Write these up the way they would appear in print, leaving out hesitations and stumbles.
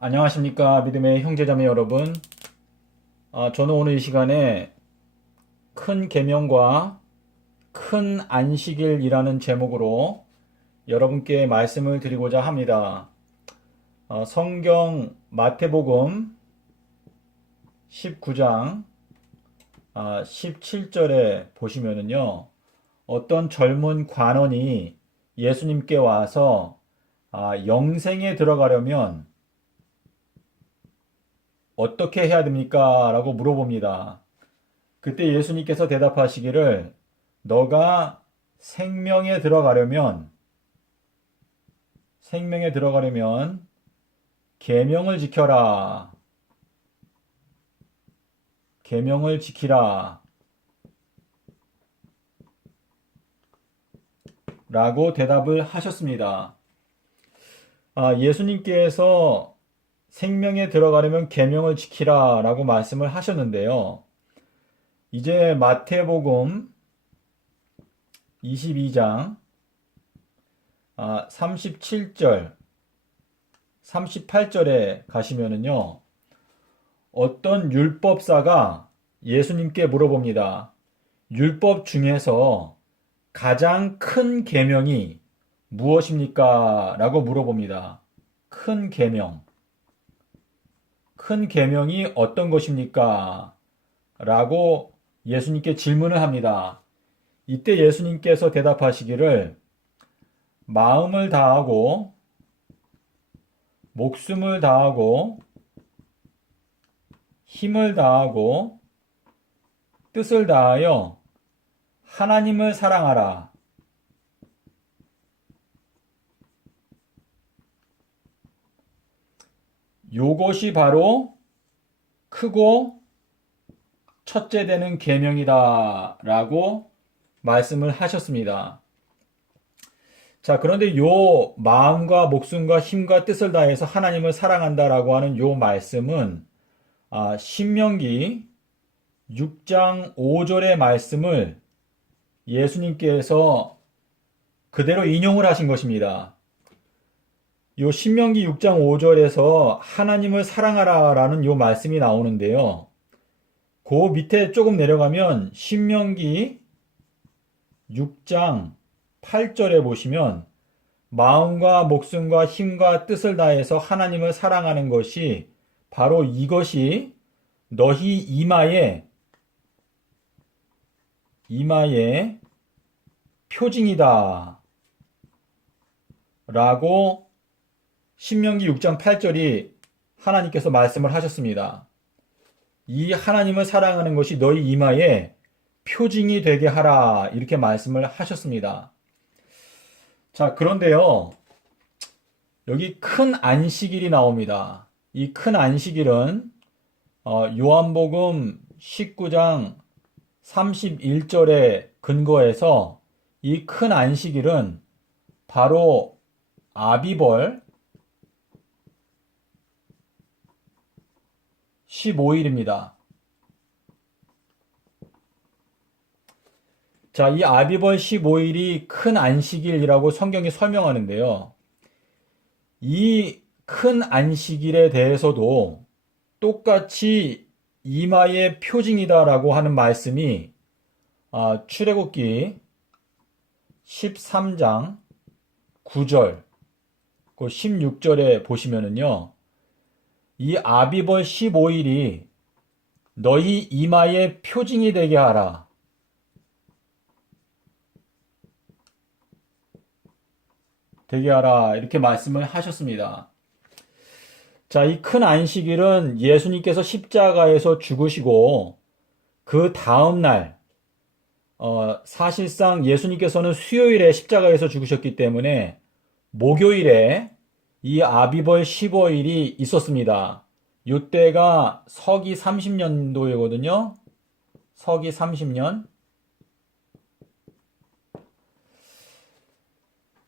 안녕하십니까 믿음의 형제자매 여러분. 저는 오늘 이 시간에 큰 계명과 큰 안식일이라는 제목으로 여러분께 말씀을 드리고자 합니다. 성경 마태복음 19장 17절에 보시면은요, 어떤 젊은 관원이 예수님께 와서 영생에 들어가려면 어떻게 해야 됩니까? 라고 물어봅니다. 그때 예수님께서 대답하시기를, 너가 생명에 들어가려면 계명을 지켜라. 계명을 지키라. 라고 대답을 하셨습니다. 예수님께서 생명에 들어가려면 계명을 지키라 라고 말씀을 하셨는데요. 이제 마태복음 22장 37절, 38절에 가시면은요, 어떤 율법사가 예수님께 물어봅니다. 율법 중에서 가장 큰 계명이 무엇입니까? 라고 물어봅니다. 큰 계명. 큰 계명이 어떤 것입니까? 라고 예수님께 질문을 합니다. 이때 예수님께서 대답하시기를, 마음을 다하고 목숨을 다하고 힘을 다하고 뜻을 다하여 하나님을 사랑하라. 요것이 바로 크고 첫째 되는 계명이다 라고 말씀을 하셨습니다. 자, 그런데 요 마음과 목숨과 힘과 뜻을 다해서 하나님을 사랑한다라고 하는 요 말씀은 신명기 6장 5절의 말씀을 예수님께서 그대로 인용을 하신 것입니다. 요 신명기 6장 5절에서 하나님을 사랑하라 라는 요 말씀이 나오는데요. 그 밑에 조금 내려가면 신명기 6장 8절에 보시면 마음과 목숨과 힘과 뜻을 다해서 하나님을 사랑하는 것이 바로 이것이 너희 이마에 표징이다 라고 신명기 6장 8절이 하나님께서 말씀을 하셨습니다. 이 하나님을 사랑하는 것이 너희 이마에 표징이 되게 하라 이렇게 말씀을 하셨습니다. 자, 그런데요, 여기 큰 안식일이 나옵니다. 이 큰 안식일은 요한복음 19장 31절에 근거해서 이 큰 안식일은 바로 아비벌 15일입니다. 자, 이 아비벌 15일이 큰 안식일이라고 성경이 설명하는데요. 이 큰 안식일에 대해서도 똑같이 이마의 표징이다라고 하는 말씀이 출애굽기 13장 9절, 그 16절에 보시면은요, 이 아비벌 15일이 너희 이마에 표징이 되게 하라. 이렇게 말씀을 하셨습니다. 자, 이 큰 안식일은 예수님께서 십자가에서 죽으시고 그 다음 날, 사실상 예수님께서는 수요일에 십자가에서 죽으셨기 때문에 목요일에 이 아비벌 15일이 있었습니다. 이때가 서기 30년도이거든요. 서기 30년.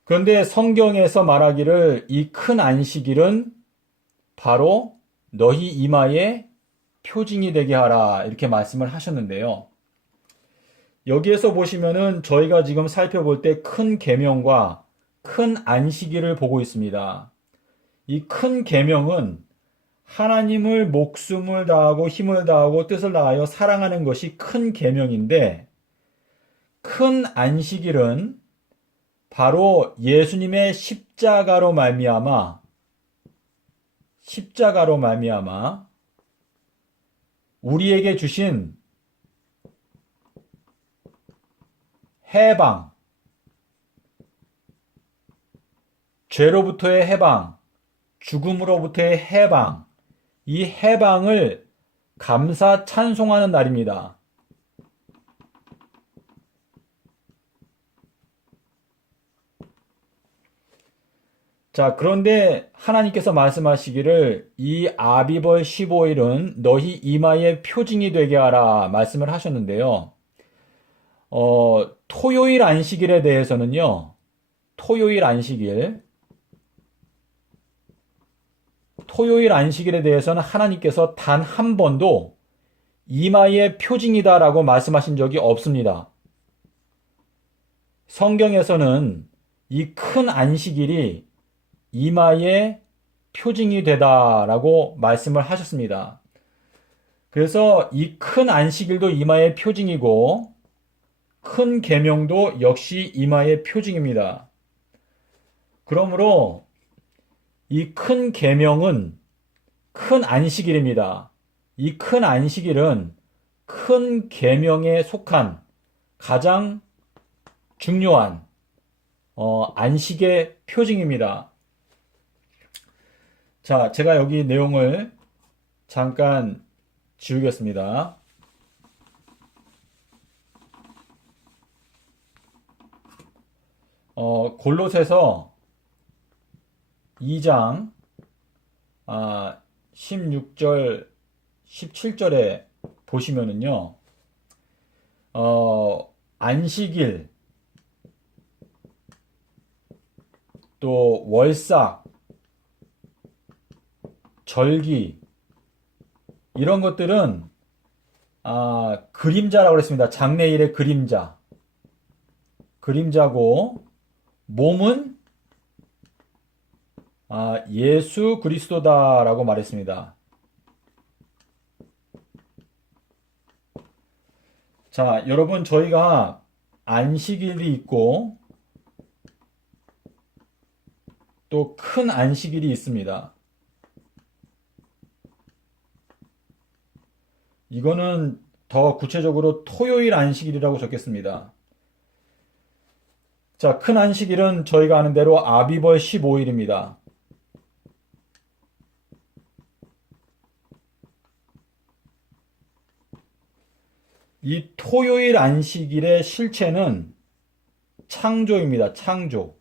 그런데 성경에서 말하기를 이 큰 안식일은 바로 너희 이마에 표징이 되게 하라 이렇게 말씀을 하셨는데요. 여기에서 보시면은 저희가 지금 살펴볼 때 큰 계명과 큰 안식일을 보고 있습니다. 이 큰 계명은 하나님을 목숨을 다하고 힘을 다하고 뜻을 다하여 사랑하는 것이 큰 계명인데, 큰 안식일은 바로 예수님의 십자가로 말미암아 우리에게 주신 해방, 죄로부터의 해방, 죽음으로부터의 해방, 이 해방을 감사 찬송하는 날입니다. 자, 그런데 하나님께서 말씀하시기를 이 아비벌 15일은 너희 이마의 표징이 되게 하라 말씀을 하셨는데요. 토요일 안식일에 대해서는요, 토요일 안식일에 대해서는 하나님께서 단 한 번도 이마의 표징이다라고 말씀하신 적이 없습니다. 성경에서는 이 큰 안식일이 이마의 표징이 되다라고 말씀을 하셨습니다. 그래서 이 큰 안식일도 이마의 표징이고 큰 계명도 역시 이마의 표징입니다. 그러므로 이 큰 계명은 큰 안식일입니다. 이 큰 안식일은 큰 계명에 속한 가장 중요한 안식의 표징입니다. 자, 제가 여기 내용을 잠깐 지우겠습니다. 골로새서 2장 16절, 17절에 보시면은요, 안식일, 또 월삭, 절기, 이런 것들은 그림자라고 그랬습니다. 장래일의 그림자고 몸은 예수 그리스도다라고 말했습니다. 자, 여러분, 저희가 안식일이 있고 또 큰 안식일이 있습니다. 이거는 더 구체적으로 토요일 안식일이라고 적겠습니다. 자, 큰 안식일은 저희가 아는 대로 아비벌 15일입니다. 이 토요일 안식일의 실체는 창조입니다. 창조.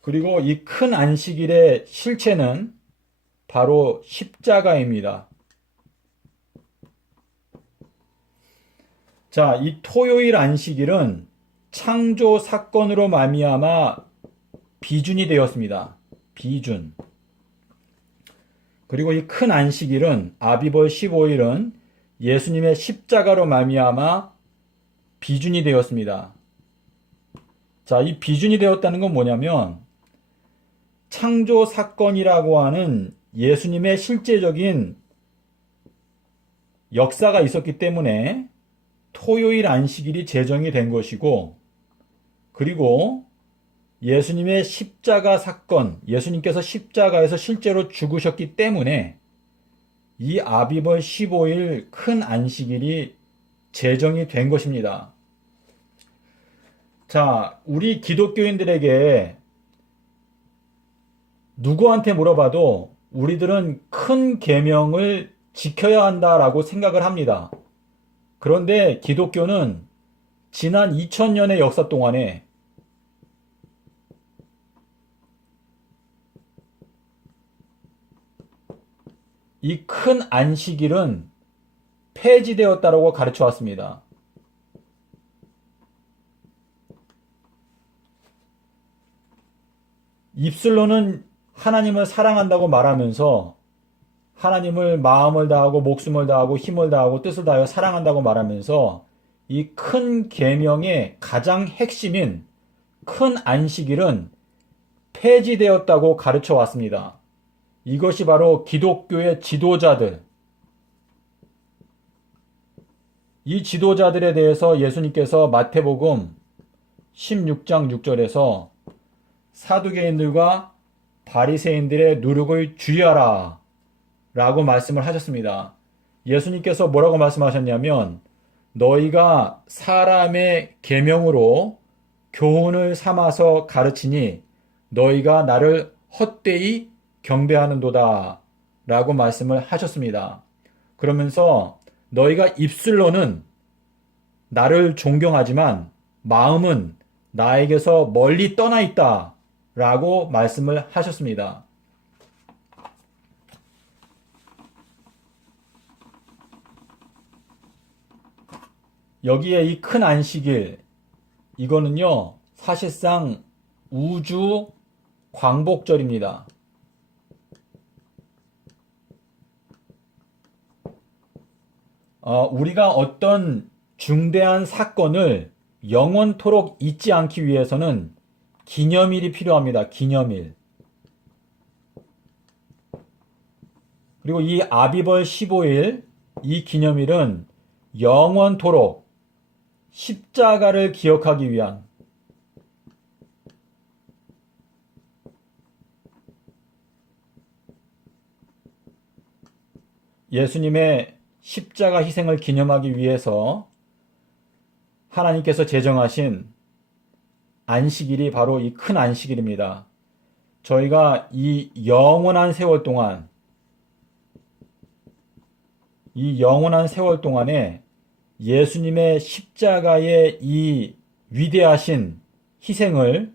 그리고 이 큰 안식일의 실체는 바로 십자가입니다. 자, 이 토요일 안식일은 창조 사건으로 말미암아 비준이 되었습니다. 비준. 그리고 이 큰 안식일은 아비벌 15일은 예수님의 십자가로 말미암아 비준이 되었습니다. 자, 이 비준이 되었다는 건 뭐냐면 창조 사건이라고 하는 예수님의 실제적인 역사가 있었기 때문에 토요일 안식일이 제정이 된 것이고, 그리고 예수님의 십자가 사건, 예수님께서 십자가에서 실제로 죽으셨기 때문에 이 아비벌 15일 큰 안식일이 제정이 된 것입니다. 자, 우리 기독교인들에게 누구한테 물어봐도 우리들은 큰 계명을 지켜야 한다라고 생각을 합니다. 그런데 기독교는 지난 2000년의 역사 동안에 이 큰 안식일은 폐지되었다고 가르쳐 왔습니다. 입술로는 하나님을 사랑한다고 말하면서 하나님을 마음을 다하고 목숨을 다하고 힘을 다하고 뜻을 다하여 사랑한다고 말하면서 이 큰 계명의 가장 핵심인 큰 안식일은 폐지되었다고 가르쳐 왔습니다. 이것이 바로 기독교의 지도자들, 이 지도자들에 대해서 예수님께서 마태복음 16장 6절에서 사두개인들과 바리새인들의 누룩을 주의하라 라고 말씀을 하셨습니다. 예수님께서 뭐라고 말씀하셨냐면 너희가 사람의 계명으로 교훈을 삼아서 가르치니 너희가 나를 헛되이 경배하는도다 라고 말씀을 하셨습니다. 그러면서 너희가 입술로는 나를 존경하지만 마음은 나에게서 멀리 떠나 있다 라고 말씀을 하셨습니다. 여기에 이 큰 안식일, 이거는요, 사실상 우주 광복절입니다. 우리가 어떤 중대한 사건을 영원토록 잊지 않기 위해서는 기념일이 필요합니다. 기념일. 그리고 이 아비벌 15일, 이 기념일은 영원토록 십자가를 기억하기 위한 예수님의 십자가 희생을 기념하기 위해서 하나님께서 제정하신 안식일이 바로 이 큰 안식일입니다. 저희가 이 영원한 세월 동안에 예수님의 십자가의 이 위대하신 희생을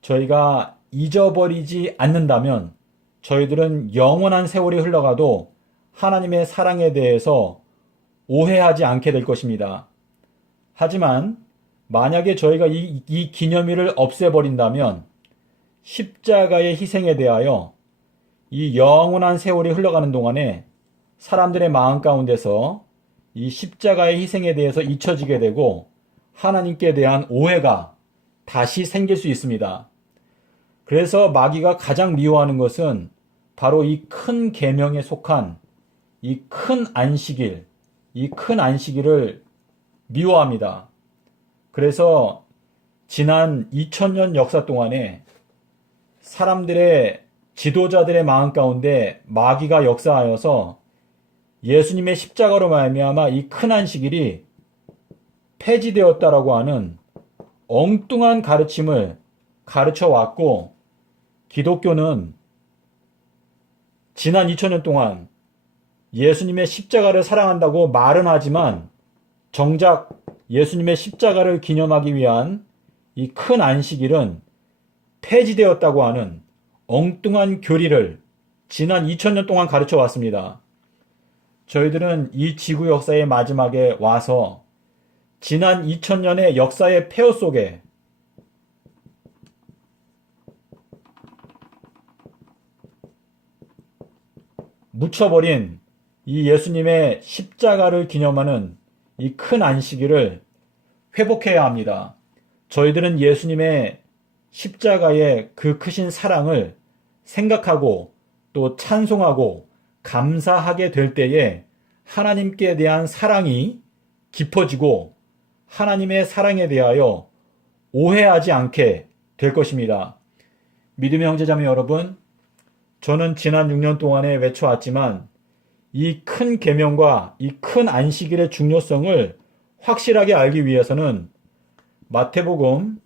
저희가 잊어버리지 않는다면 저희들은 영원한 세월이 흘러가도 하나님의 사랑에 대해서 오해하지 않게 될 것입니다. 하지만 만약에 저희가 이 기념일을 없애버린다면 십자가의 희생에 대하여 이 영원한 세월이 흘러가는 동안에 사람들의 마음 가운데서 이 십자가의 희생에 대해서 잊혀지게 되고 하나님께 대한 오해가 다시 생길 수 있습니다. 그래서 마귀가 가장 미워하는 것은 바로 이 큰 계명에 속한 이 큰 안식일을 미워합니다. 그래서 지난 2000년 역사 동안에 사람들의 지도자들의 마음 가운데 마귀가 역사하여서 예수님의 십자가로 말미암아 이 큰 안식일이 폐지되었다라고 하는 엉뚱한 가르침을 가르쳐 왔고, 기독교는 지난 2000년 동안 예수님의 십자가를 사랑한다고 말은 하지만 정작 예수님의 십자가를 기념하기 위한 이 큰 안식일은 폐지되었다고 하는 엉뚱한 교리를 지난 2000년 동안 가르쳐 왔습니다. 저희들은 이 지구 역사의 마지막에 와서 지난 2000년의 역사의 폐허 속에 묻혀버린 이 예수님의 십자가를 기념하는 이 큰 안식일을 회복해야 합니다. 저희들은 예수님의 십자가의 그 크신 사랑을 생각하고 또 찬송하고 감사하게 될 때에 하나님께 대한 사랑이 깊어지고 하나님의 사랑에 대하여 오해하지 않게 될 것입니다. 믿음의 형제자매 여러분, 저는 지난 6년 동안에 외쳐왔지만 이 큰 계명과 이 큰 안식일의 중요성을 확실하게 알기 위해서는 마태복음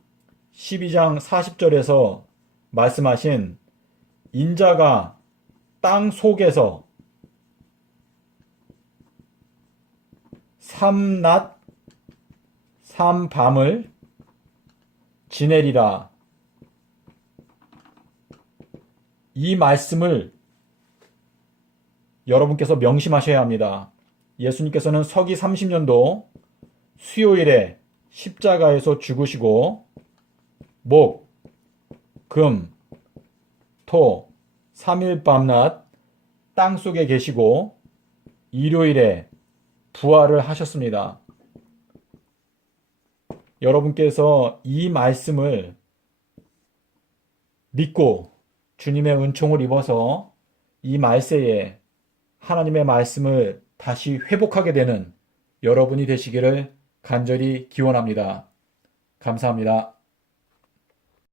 12장 40절에서 말씀하신 인자가 땅 속에서 삼낮 삼밤을 지내리라, 이 말씀을 여러분께서 명심하셔야 합니다. 예수님께서는 서기 30년도 수요일에 십자가에서 죽으시고 목, 금, 토 3일 밤낮 땅속에 계시고 일요일에 부활을 하셨습니다. 여러분께서 이 말씀을 믿고 주님의 은총을 입어서 이 말세에 하나님의 말씀을 다시 회복하게 되는 여러분이 되시기를 간절히 기원합니다. 감사합니다.